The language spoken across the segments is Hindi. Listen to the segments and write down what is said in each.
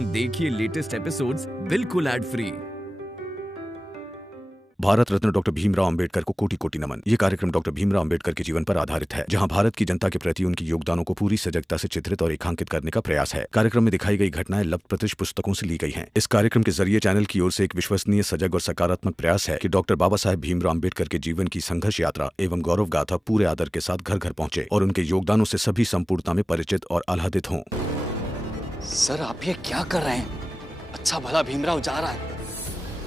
देखिए लेटेस्ट एपिसोड्स बिल्कुल ad free. Bharat Ratna doctor Bhimrao Ambedkar को कोटि कोटि नमन। ये कार्यक्रम डॉक्टर भीमराव अंबेडकर के जीवन पर आधारित है, जहां भारत की जनता के प्रति उनके योगदानों को पूरी सजगता से चित्रित और रेखांकित करने का प्रयास है। कार्यक्रम में दिखाई गई घटनाएं लब्ध पुस्तकों से ली गई हैं। इस कार्यक्रम के जरिए चैनल की ओर से एक विश्वसनीय, सजग और सकारात्मक प्रयास है कि डॉक्टर बाबा साहेब भीमराव अंबेडकर के जीवन की संघर्ष यात्रा एवं गौरव गाथा पूरे आदर के साथ घर घर पहुंचे और उनके योगदानों से सभी संपूर्णता में परिचित और आह्लादित हों। सर, आप ये क्या कर रहे हैं? अच्छा भला भीमराव जा रहा है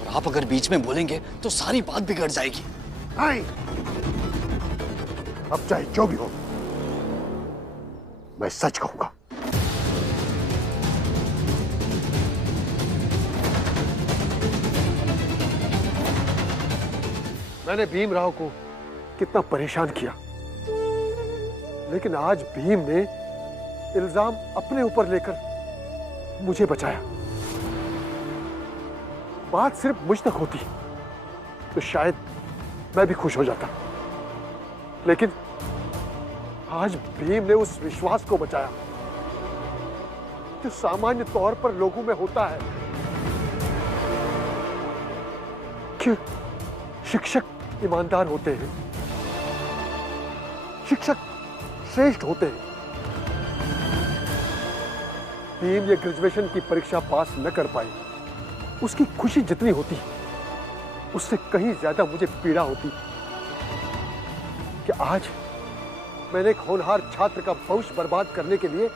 और आप अगर बीच में बोलेंगे तो सारी बात बिगड़ जाएगी। नहीं, अब चाहे जो भी हो, मैं सच कहूंगा। मैंने भीमराव को कितना परेशान किया, लेकिन आज भीम ने इल्जाम अपने ऊपर लेकर मुझे बचाया। बात सिर्फ मुझ तक होती तो शायद मैं भी खुश हो जाता, लेकिन आज भीम ने उस विश्वास को बचाया जो सामान्य तौर पर लोगों में होता है कि शिक्षक ईमानदार होते हैं, शिक्षक श्रेष्ठ होते हैं। भीम ये ग्रेजुएशन की परीक्षा पास न कर पाई, उसकी खुशी जितनी होती उससे कहीं ज्यादा मुझे पीड़ा होती कि आज मैंने एक होनहार छात्र का भविष्य बर्बाद करने के लिए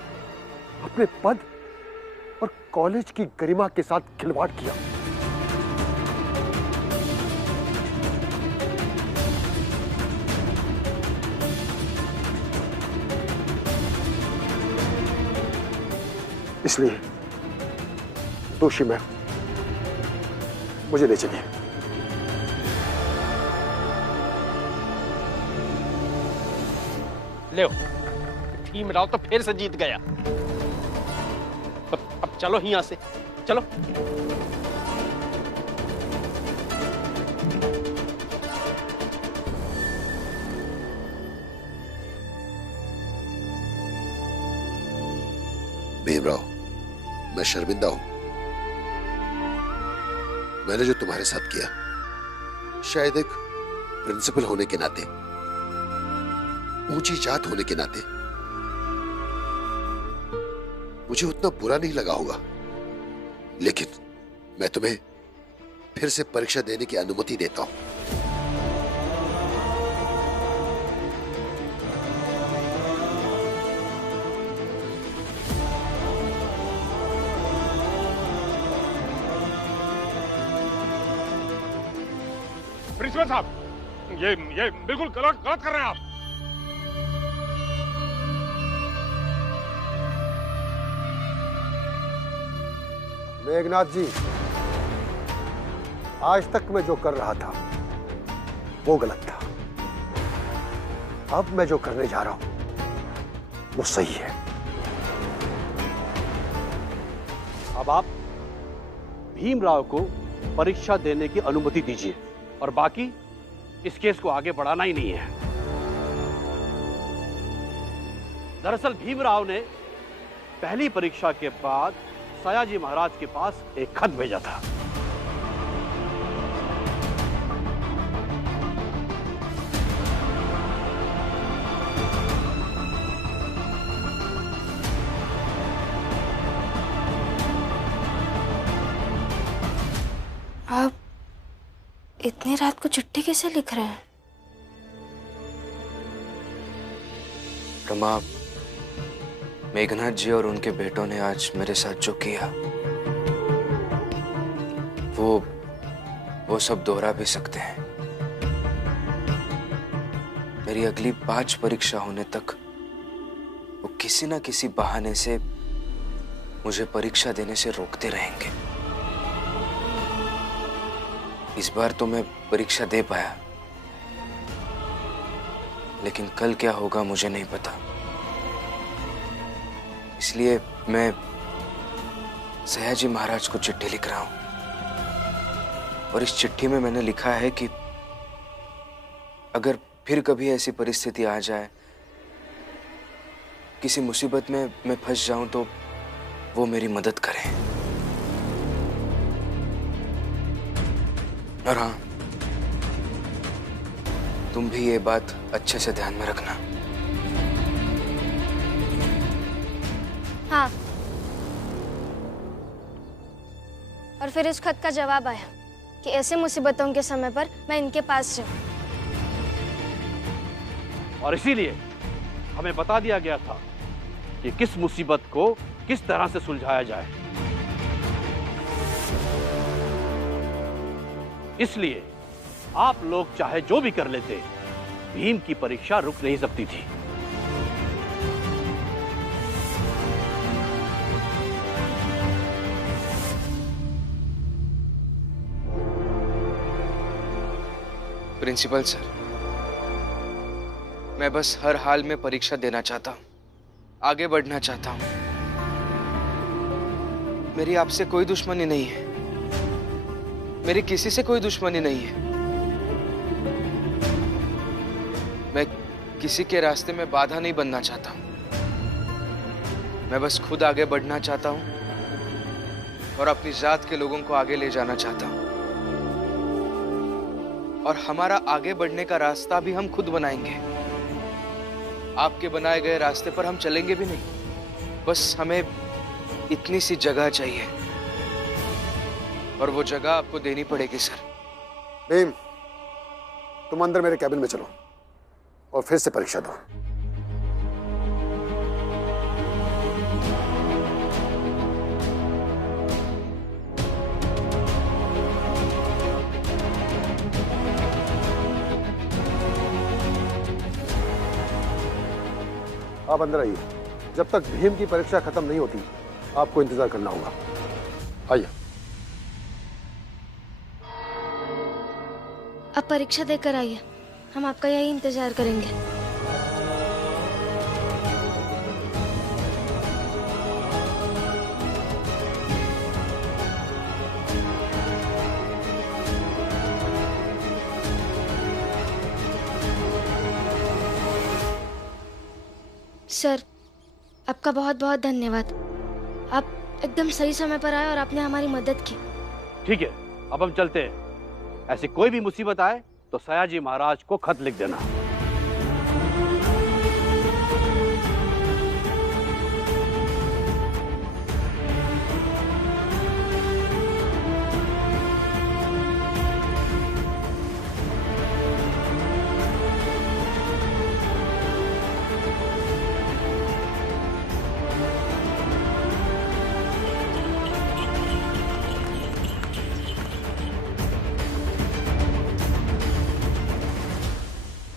अपने पद और कॉलेज की गरिमा के साथ खिलवाड़ किया। इसलिए दोषी मैं, मुझे ले चलिए। ले भीमराव तो फिर से जीत गया। अब चलो यहां से, चलो। भीमराव, मैं शर्मिंदा हूं। मैंने जो तुम्हारे साथ किया, शायद एक प्रिंसिपल होने के नाते, ऊंची जात होने के नाते मुझे उतना बुरा नहीं लगा होगा, लेकिन मैं तुम्हें फिर से परीक्षा देने की अनुमति देता हूं। प्रिंसिपल साहब, ये बिल्कुल गलत कर रहे हैं आप। मेघनाथ जी, आज तक मैं जो कर रहा था वो गलत था। अब मैं जो करने जा रहा हूं वो सही है। अब आप भीमराव को परीक्षा देने की अनुमति दीजिए और बाकी इस केस को आगे बढ़ाना ही नहीं है। दरअसल भीमराव ने पहली परीक्षा के बाद सयाजी महाराज के पास एक खत भेजा था। आप इतनी रात को चिट्ठी कैसे लिख रहे हैं? रमा, मेघनाथ जी और उनके बेटों ने आज मेरे साथ जो किया वो सब दोहरा भी सकते हैं। मेरी अगली 5 परीक्षा होने तक वो किसी ना किसी बहाने से मुझे परीक्षा देने से रोकते रहेंगे। इस बार तो मैं परीक्षा दे पाया, लेकिन कल क्या होगा मुझे नहीं पता। इसलिए मैं सयाजी महाराज को चिट्ठी लिख रहा हूं और इस चिट्ठी में मैंने लिखा है कि अगर फिर कभी ऐसी परिस्थिति आ जाए, किसी मुसीबत में मैं फंस जाऊं, तो वो मेरी मदद करें। और हाँ, तुम भी ये बात अच्छे से ध्यान में रखना। हाँ। और फिर उस खत का जवाब आया कि ऐसे मुसीबतों के समय पर मैं इनके पास जाऊं। और इसीलिए हमें बता दिया गया था कि किस मुसीबत को किस तरह से सुलझाया जाए। इसलिए आप लोग चाहे जो भी कर लेते, भीम की परीक्षा रुक नहीं सकती थी। प्रिंसिपल सर, मैं बस हर हाल में परीक्षा देना चाहता हूं, आगे बढ़ना चाहता हूं। मेरी आपसे कोई दुश्मनी नहीं है, मेरी किसी से कोई दुश्मनी नहीं है। मैं किसी के रास्ते में बाधा नहीं बनना चाहता हूं। मैं बस खुद आगे बढ़ना चाहता हूं और अपनी जात के लोगों को आगे ले जाना चाहता हूं। और हमारा आगे बढ़ने का रास्ता भी हम खुद बनाएंगे। आपके बनाए गए रास्ते पर हम चलेंगे भी नहीं। बस हमें इतनी सी जगह चाहिए और वो जगह आपको देनी पड़ेगी सर। भीम, तुम अंदर मेरे कैबिन में चलो और फिर से परीक्षा दो। आप अंदर आइए। जब तक भीम की परीक्षा खत्म नहीं होती आपको इंतजार करना होगा। आइए। अब परीक्षा देकर आइए, हम आपका यही इंतजार करेंगे। सर, आपका बहुत बहुत धन्यवाद। आप एकदम सही समय पर आए और आपने हमारी मदद की। ठीक है, अब हम चलते हैं। ऐसी कोई भी मुसीबत आए तो सयाजी महाराज को खत लिख देना।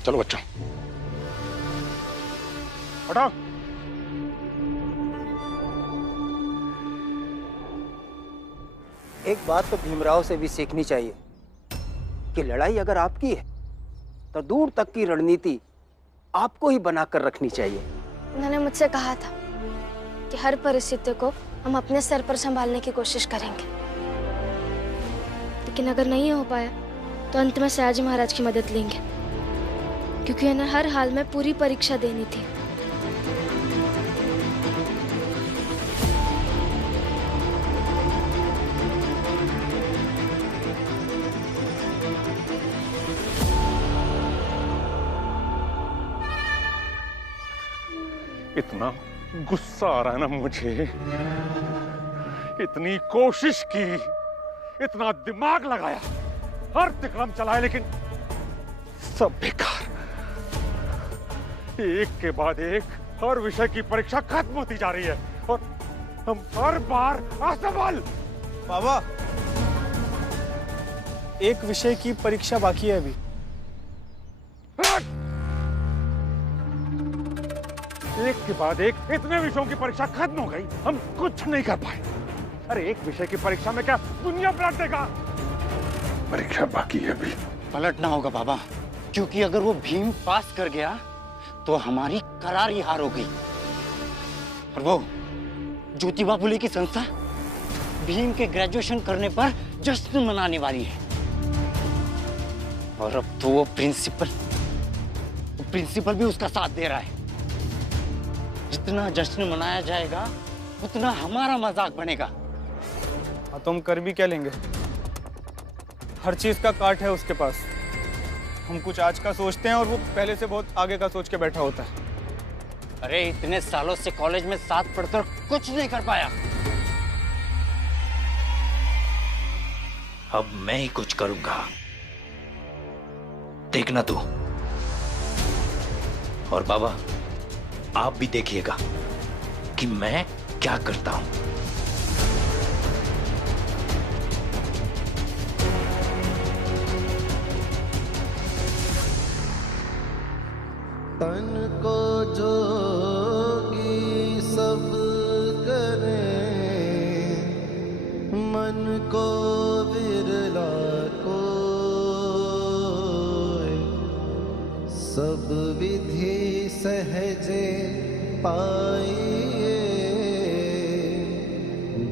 चलो बच्चों, हटाओ। एक बात तो भीमराव से भी सीखनी चाहिए कि लड़ाई अगर आपकी है तो दूर तक की रणनीति आपको ही बनाकर रखनी चाहिए। उन्होंने मुझसे कहा था कि हर परिस्थिति को हम अपने सर पर संभालने की कोशिश करेंगे, लेकिन अगर नहीं हो पाया तो अंत में सयाजी महाराज की मदद लेंगे, क्योंकि उन्हें हर हाल में पूरी परीक्षा देनी थी। इतना गुस्सा आ रहा है ना मुझे। इतनी कोशिश की, इतना दिमाग लगाया, हर तिकड़म चलाया, लेकिन सब बेकार। एक के बाद एक हर विषय की परीक्षा खत्म होती जा रही है और हम हर बार असफल। बाबा, एक विषय की परीक्षा बाकी है अभी। एक के बाद एक इतने विषयों की परीक्षा खत्म हो गई, हम कुछ नहीं कर पाए। अरे एक विषय की परीक्षा में क्या दुनिया पलट देगा? परीक्षा बाकी है अभी। पलटना होगा बाबा, क्योंकि अगर वो भीम पास कर गया तो हमारी करारी हार होगी। और वो ज्योतिबा फुले की संस्था भीम के ग्रेजुएशन करने पर जश्न मनाने वाली है। और अब तो वो प्रिंसिपल भी उसका साथ दे रहा है। जितना जश्न मनाया जाएगा उतना हमारा मजाक बनेगा। तो हम कर भी क्या लेंगे? हर चीज का काट है उसके पास। हम कुछ आज का सोचते हैं और वो पहले से बहुत आगे का सोच के बैठा होता है। अरे इतने सालों से कॉलेज में साथ पढ़कर कुछ नहीं कर पाया, अब मैं ही कुछ करूंगा, देखना तू। और बाबा आप भी देखिएगा कि मैं क्या करता हूं। तन को जोगी सब करे, मन को विरला कोय, सब विधि सहजे पाइए,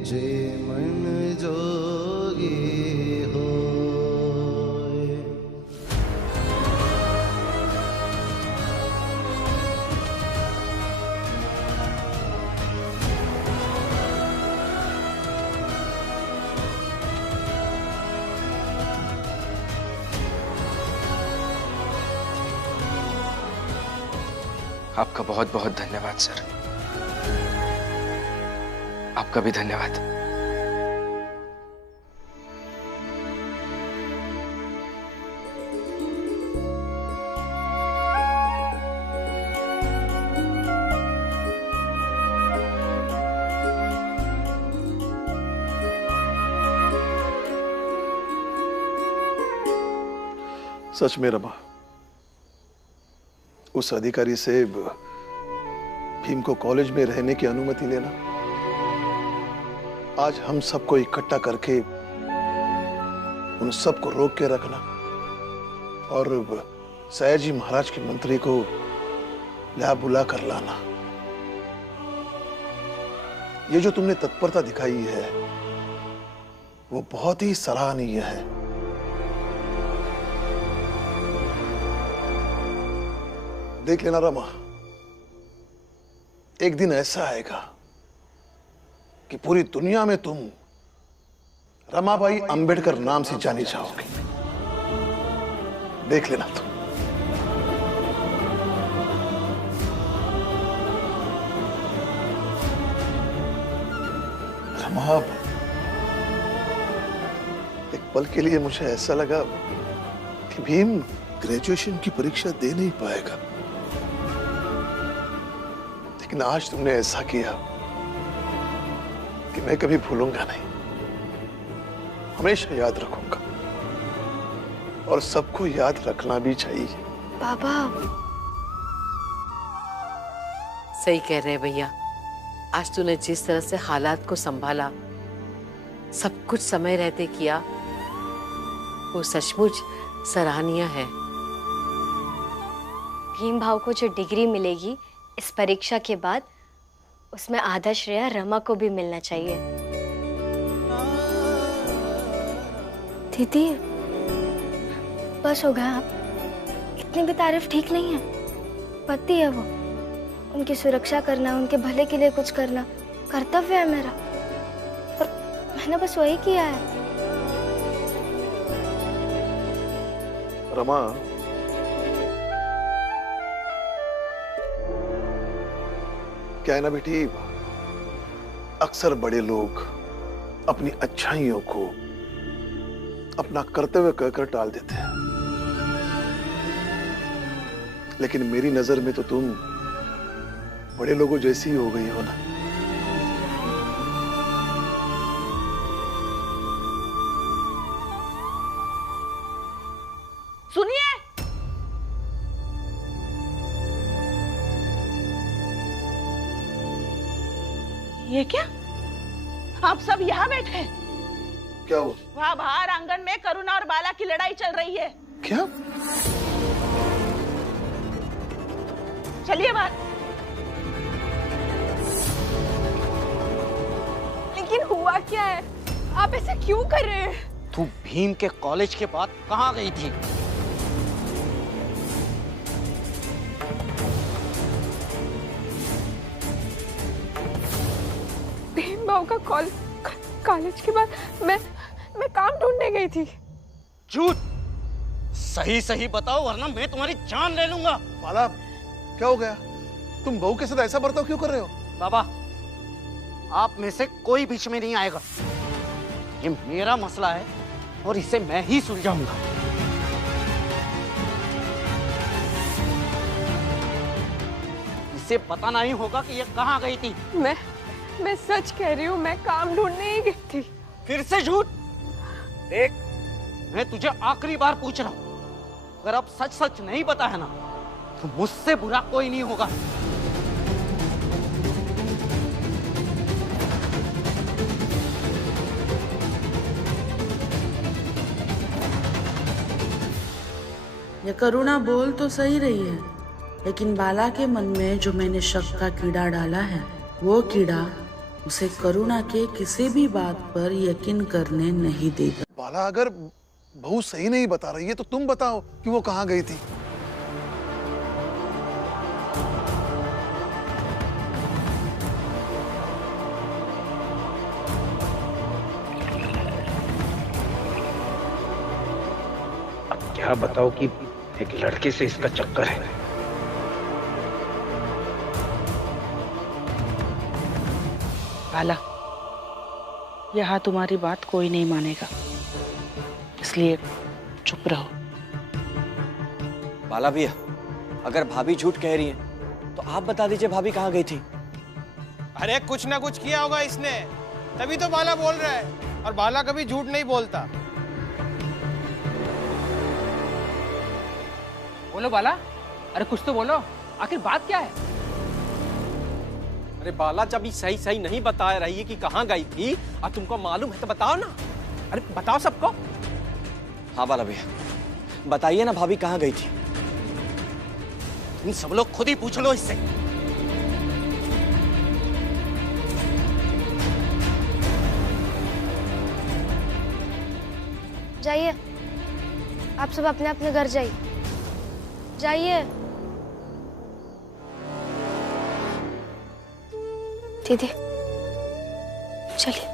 जे मन जोगी हो। आपका बहुत बहुत धन्यवाद सर। आपका भी धन्यवाद। सच में रमा, उस अधिकारी से भीम को कॉलेज में रहने की अनुमति लेना, आज हम सबको इकट्ठा करके उन सबको रोक के रखना और सयाजी महाराज के मंत्री को ला बुला कर लाना, ये जो तुमने तत्परता दिखाई है वो बहुत ही सराहनीय है। देख लेना रमा, एक दिन ऐसा आएगा कि पूरी दुनिया में तुम रमाबाई अंबेडकर नाम से जानी जाओगे। देख लेना तुम। रमा, एक पल के लिए मुझे ऐसा लगा कि भीम ग्रेजुएशन की परीक्षा दे नहीं पाएगा, लेकिन आज तुमने ऐसा किया कि मैं कभी भूलूंगा नहीं, हमेशा याद रखूंगा और सबको याद रखना भी चाहिए। पापा सही कह रहे भैया, आज तूने जिस तरह से हालात को संभाला, सब कुछ समय रहते किया, वो सचमुच सराहनीय है। भीम भाव को जो डिग्री मिलेगी इस परीक्षा के बाद, उसमें आधा श्रेय रमा को भी मिलना चाहिए। दीदी बस हो गया, आप इतनी भी तारीफ ठीक नहीं है। पति है वो, उनकी सुरक्षा करना, उनके भले के लिए कुछ करना कर्तव्य है मेरा, और मैंने बस वही किया है। रमा, क्या है ना बेटी, अक्सर बड़े लोग अपनी अच्छाइयों को अपना कर्तव्य कहकर टाल देते हैं, लेकिन मेरी नजर में तो तुम बड़े लोगों जैसी ही हो गई हो ना। सुनिए, ये क्या? आप सब यहाँ बैठे हैं? क्या हुआ? वहाँ बाहर आंगन में करुणा और बाला की लड़ाई चल रही है। क्या? चलिए बाहर। लेकिन हुआ क्या है? आप ऐसा क्यों कर रहे हैं? तू भीम के कॉलेज के बाद कहाँ गई थी? भीम भाव का कॉलेज के बाद मैं काम ढूंढने गई थी। झूठ। सही सही बताओ वरना मैं तुम्हारी जान ले लूंगा। बाला, क्या हो गया? तुम बहू के साथ ऐसा बर्ताव क्यों कर रहे हो? बाबा, आप में से कोई बीच में नहीं आएगा। ये मेरा मसला है और इसे मैं ही सुलझाऊंगा। इसे पता नहीं होगा कि ये कहाँ गई थी। मैं सच कह रही हूँ, मैं काम ढूंढने ही गई थी। फिर से झूठ। देख, मैं तुझे आखिरी बार पूछ रहा हूँ, अगर अब सच सच नहीं पता है ना तो मुझसे बुरा कोई नहीं होगा। ये करुणा बोल तो सही रही है, लेकिन बाला के मन में जो मैंने शक का कीड़ा डाला है, वो कीड़ा उसे करुणा के किसी भी बात पर यकीन करने नहीं देगा। बाला, अगर बहू सही नहीं बता रही है तो तुम बताओ कि वो कहाँ गई थी। अब क्या बताओ कि एक लड़के से इसका चक्कर है। बाला, यहाँ तुम्हारी बात कोई नहीं मानेगा, इसलिए चुप रहो। बाला भैया, अगर भाभी झूठ कह रही है तो आप बता दीजिए भाभी कहाँ गई थी। अरे कुछ ना कुछ किया होगा इसने, तभी तो बाला बोल रहा है, और बाला कभी झूठ नहीं बोलता। बोलो बाला, अरे कुछ तो बोलो, आखिर बात क्या है? अरे बाला, जब ये सही सही नहीं बता रही है कि कहाँ गई थी और तुमको मालूम है तो बताओ ना। अरे बताओ सबको। हाँ बाला भैया, बताइए ना भाभी कहाँ गई थी। तुम सब लोग खुद ही पूछ लो इससे। जाइए, आप सब अपने अपने घर जाइए। जाइए। दीदी, चलिए।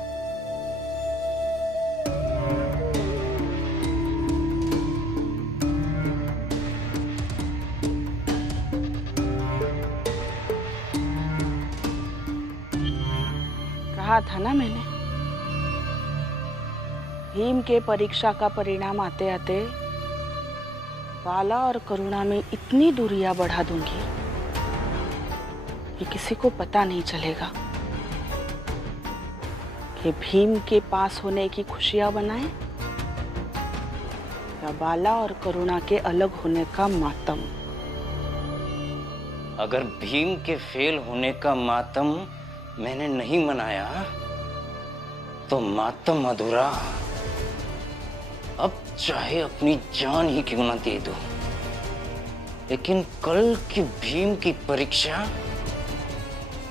कहा था ना मैंने, भीम के परीक्षा का परिणाम आते आते बाला और करुणा में इतनी दूरियां बढ़ा दूंगी कि किसी को पता नहीं चलेगा कि भीम के पास होने की खुशियां बनाए या बाला और करुणा के अलग होने का मातम। अगर भीम के फेल होने का मातम मैंने नहीं मनाया तो मातम अधूरा। अब चाहे अपनी जान ही क्यों ना दे दो, लेकिन कल की भीम की परीक्षा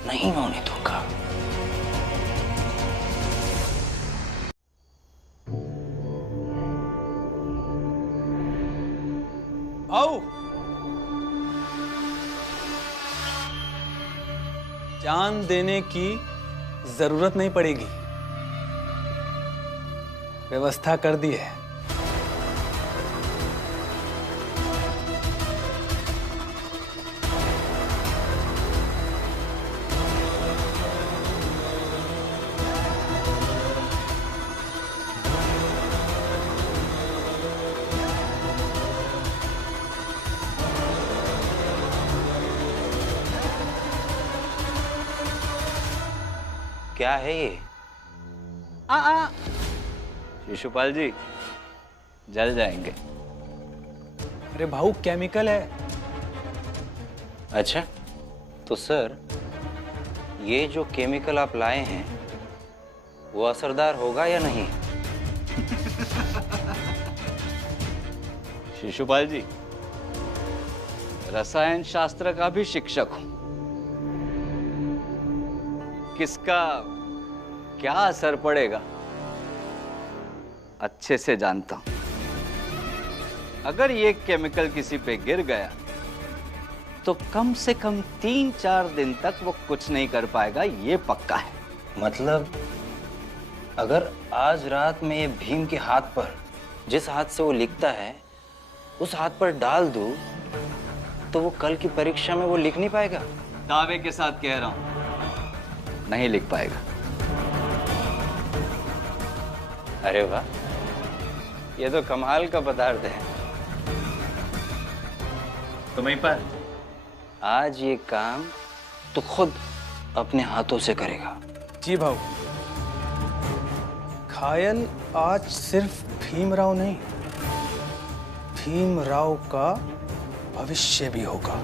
नहीं होने दूंगा। आओ, जान देने की जरूरत नहीं पड़ेगी, व्यवस्था कर दी है। क्या है ये? शिशुपाल जी, जल जाएंगे। अरे भाऊ, केमिकल है। अच्छा, तो सर ये जो केमिकल आप लाए हैं वो असरदार होगा या नहीं? शिशुपाल जी, रसायन शास्त्र का भी शिक्षक हूं। किसका क्या असर पड़ेगा अच्छे से जानता हूं। अगर ये केमिकल किसी पे गिर गया तो कम से कम 3-4 दिन तक वो कुछ नहीं कर पाएगा, ये पक्का है। मतलब अगर आज रात में ये भीम के हाथ पर जिस हाथ से वो लिखता है उस हाथ पर डाल दूं तो वो कल की परीक्षा में वो लिख नहीं पाएगा। दावे के साथ कह रहा हूं, नहीं लिख पाएगा। अरे वाह, ये तो कमाल का पदार्थ है। तुम्हें पर आज ये काम तो खुद अपने हाथों से करेगा। जी भाऊ, घायल आज सिर्फ भीमराव नहीं, भीमराव का भविष्य भी होगा।